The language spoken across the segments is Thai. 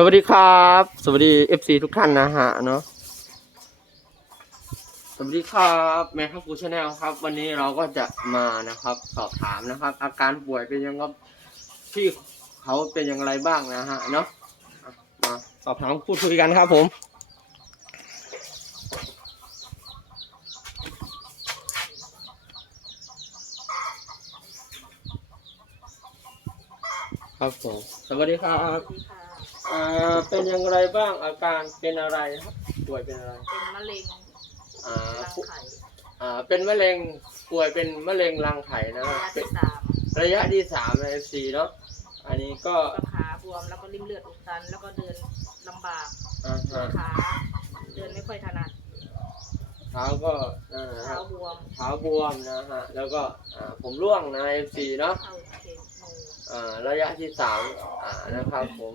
สวัสดีครับ สวัสดีเอฟซีทุกท่านนะฮะเนาะสวัสดีครับแม่ครับกูชาแนลครับ วันนี้เราก็จะมานะครับ สอบถามนะครับ อาการป่วยเป็นยังไงที่เขาเป็นอย่างไรบ้างนะฮะเนาะมาสอบถามพูดคุยกันครับผมครับผมสวัสดีครับ อ่าเป็นอย่างไรบ้างอาการเป็นอะไรครับป่วยเป็นอะไรเป็นมะเร็งอ่ารังป่วยไข่อ่าเป็นมะเร็งป่วยเป็นมะเร็งรังไข่นะระฮะยะเป็นที่สามระยะที่สามในเอฟซีเนาะอันนี้ก็ก็ขาบวมแล้วก็ริ่มเลือดอุดตัน แล้วก็เดินลำบากอ่าฮะขาเดินไม่ค่อยถนัดเท้าก็อ่าเท้าบวมเท้าบวมนะฮะแล้วก็อ่าผมร่วงนะเอฟซีเนาะเข้าเคโมอ่าระยะที่สามอ่านะครับผม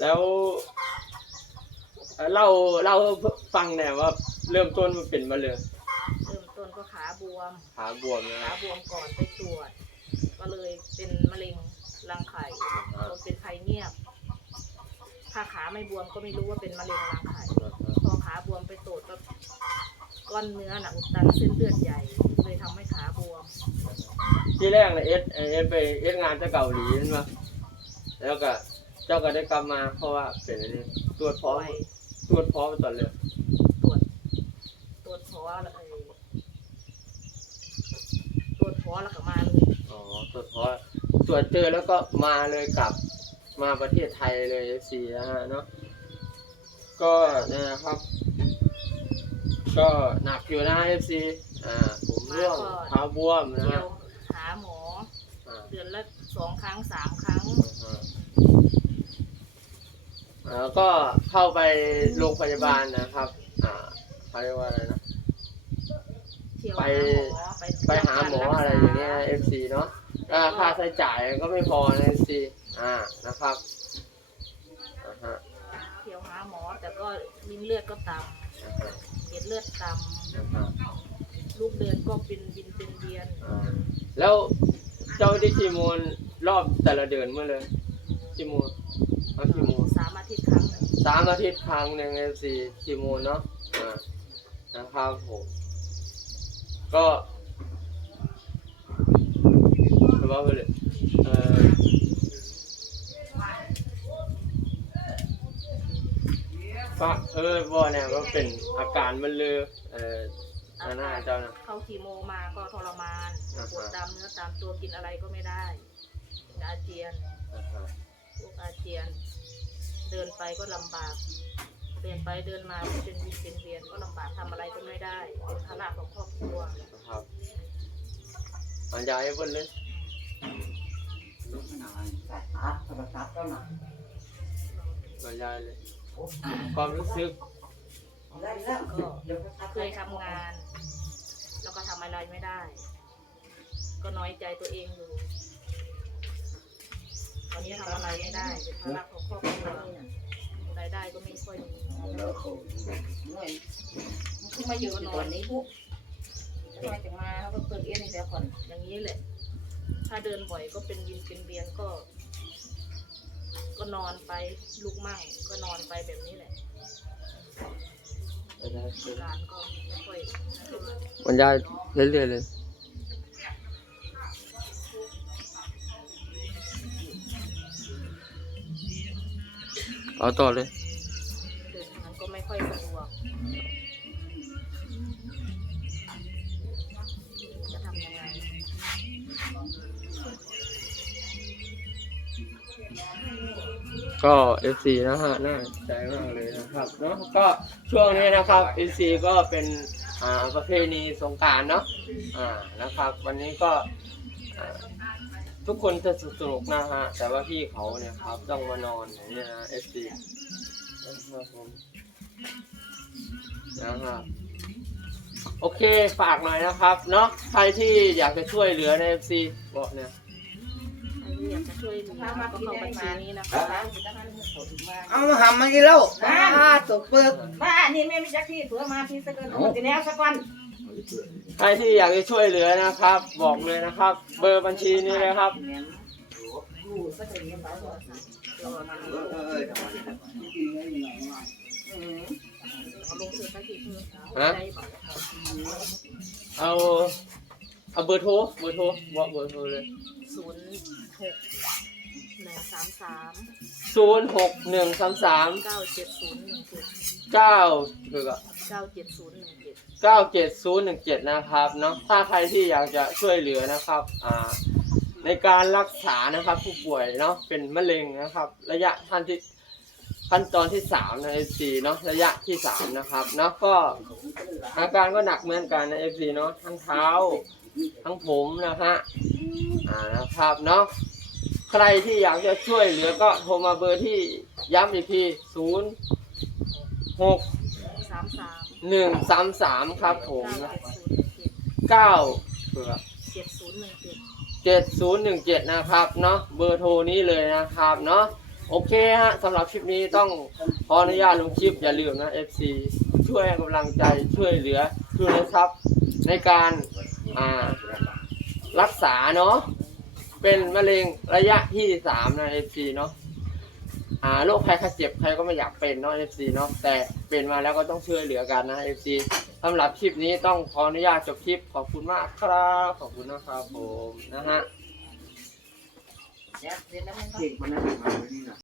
แล้วเอ่อเล่าเล่าให้ฟังหน่อยว่าเริ่มต้นมันเป็นมะเร็งเริ่มต้นก็ขาบวม ขาบวมนะขาบวมก่อนไปตรวจ ก็เลยเป็นมะเร็งรังไข่จนเป็นไข้เงียบ ถ้าขาไม่บวมก็ไม่รู้ว่าเป็นมะเร็งรังไข่ พอขาบวมไปตรวจก็ก้อนเนื้อหนักอุดตันเส้นเลือดใหญ่ เลยทำให้ขาบวม ที่แรกเนี่ยเอสเอสไปเอสงานจะเกาหลีใช่ไหมแล้วก็ เจ้าก็ได้กลับมาเพราะว่าเป็นอันนี้ตรวจพร้อมไปตรวจพร้อมตอนเลยตรวจตรวจเพราะว่าเอ่อตรวจเพราะแล้วก็มาเลยอ๋อตรวจพร้อมตรวจเจอแล้วก็มาเลยกลับมาประเทศไทยเลยสี่นะฮะเนาะก็เนยนะครับ ก็หนักอยู่นะเอฟซีอ่าผมร่วงเท้าบวมนะเที่ยฮะวหาหมอ อ่าเดือนละสองครั้งสามครั้ง แล้วก็เข้าไปโรงพยาบาลนะครับ อ่าเขาเรียกว่าอะไรนะ เที่ยวไปหาหมอไปไปหาหมออะไรอย่างเงี้ย FC เนาะอ่าค่าใช้จ่ายก็ไม่พอนะ FC อ่านะครับอ่าฮะเที่ยวหาหมอแต่ก็ลิ้นเลือดก็ต่อ่าฮะำเกล็ดเลือดต่อ่าฮะำลูกเดินก็เป็นบินเป็นเวียนอ่าแล้วเจ้าได้คีโมนรอบแต่ละเดือนเมื่อเลยคีโมนเอาคีโมน สามอาทิตย์ครั้งหนึ่งสามอาทิตย์ครั้งหนึ่ง FC คีโมนเนาะอ่านะครับผมก็จะว่าไปเลยเอ่อปะเออบอเนี่ยก็เป็นอาการมันเลยเอ่ออันน่าเจ้านะเข้าคีโมมาก็ทรมานอ่าฮะปวดตามเนื้อตามตัวกินอะไรก็ไม่ได้อาเจียนอ่าฮะลูกอาเจียน เดินไปก็ลำบาก เดินไปเดินมาก็เป็นวินเป็นเวียนก็ลำบากทำอะไรก็ไม่ได้เป็นภาระของครอบครัวนะครับอันยายให้เพิ่นเลยก็ยายเลยความรู้สึกก็เคยทำงาน แล้วก็ทำอะไรไม่ได้ ก็น้อยใจตัวเองอยู่ต อนนี้ทำอะไรไม่ได้เป็นภาระของครอบครัวรายได้ก็ไม่ค่อยมีขึ้นมาอยู่ตอนนี้ปุ๊บทำไมถึงมาเขาก็เปิดเอ็นให้ยก่อนอย่างนี้แหละ ถ้าเดินบ่อยก็เป็นวินเป็นเวียนก็ ก็นอนไปลุกมั่งก็นอนไปแบบนี้แหละอันยานก็ไม่ค่อยอันยายเรื่อยๆเลย เอาต่อเลย เดินทางก็ไม่ค่อยสะดวก จะทำยังไงก็ FC นะฮะน่าใจมากเลยนะครับเนาะก็ช่วงนี้นะครับ FC ก็เป็นอ่าประเพณีสงกรารเนาะอ่านะครับ วันนี้ก็อ่า ทุกคนจะสนุกนะฮะ แต่ว่าพี่เขาเนี่ยครับต้องมานอนอย่างนี้นะ FC นะครับผมนะครับโอเคฝากหน่อยนะครับ เนาะใครที่อยากจะช่วยเหลือใน FC บอกเนี่ยใครที่อยากจะช่วยเหลือก็เข้าบัญชีนี้นะคะเอามาหำมากินแล้วอ่าตกเปลือกบ้านี่แม่ไม่จักที่เผื่อมาพี่สะเกินเอาตีแนวสักวัน ใครที่อยากจะช่วยเหลือนะครับ บอกเลยนะครับ เบอร์บัญชีนี้เลยครับเดี๋ยวมันเออเออเออทำไมกินไว้หน่อยหน่อยอืมเอาเอสักทีเพื่อฮะใจบอกเอาเอาเบอร์โทรเบอร์โทรบอกเบอร์โทรเลย ศูนย์หกหนึ่งสามสาม ศูนย์หกหนึ่งสามสามเก้าเจ็ดศูนย์หนึ่งเจ็ดเก้าเกือเก้าเจ็ดศูนย์หนึ่งเจ็ดเก้าเจ็ดศูนย์หนึ่งเจ็ดนะครับเนาะถ้าใครที่อยากจะช่วยเหลือนะครับอ่าในการรักษานะครับ ผู้ป่วยเนาะเป็นมะเร็งนะครับ ระยะขั้นที่ขั้นตอนที่สามในเอฟซีเนาะระยะที่สามนะครับเนาะก็อาการก็หนักเหมือนกันในเอฟซีเนาะทั้งเท้า ทั้งผมนะฮะอ่านะครับเนาะ ใครที่อยากจะช่วยเหลือก็โทรมาเบอร์ที่ย้ำอีกทีศูนย์หกสามสามหนึ่งสามสามครับผมเก้าเจ็ดศูนย์หนึ่งเจ็ดศูนย์หนึ่งเจ็ดเจ็ดศูนย์หนึ่งเจ็ดนะครับเนาะเบอร์โทรนี้เลยนะครับเนาะโอเคฮะสำหรับคลิปนี้ต้องขออนุญาตลงคลิปอย่าลืมนะ FC ช่วยให้กำลังใจช่วยเหลือทุนทรัพย์ในการอ่ารักษาเนาะ เป็นมะเร็งระยะที่สามนะเอฟซีเนาะอ่าโรคภัยไข้เจ็บใครก็ไม่อยากเป็นเนาะเอฟซีเนาะแต่เป็นมาแล้วก็ต้องช่วยเหลือกันนะเอฟซีสำหรับคลิปนี้ต้องขออนุญาตจบคลิปขอบคุณมากครับขอบคุณนะครับผมนะฮะ เดี๋ยวเสร็จแล้วมันก็เด็กมันนั่งอยู่มาไว้นี่นะ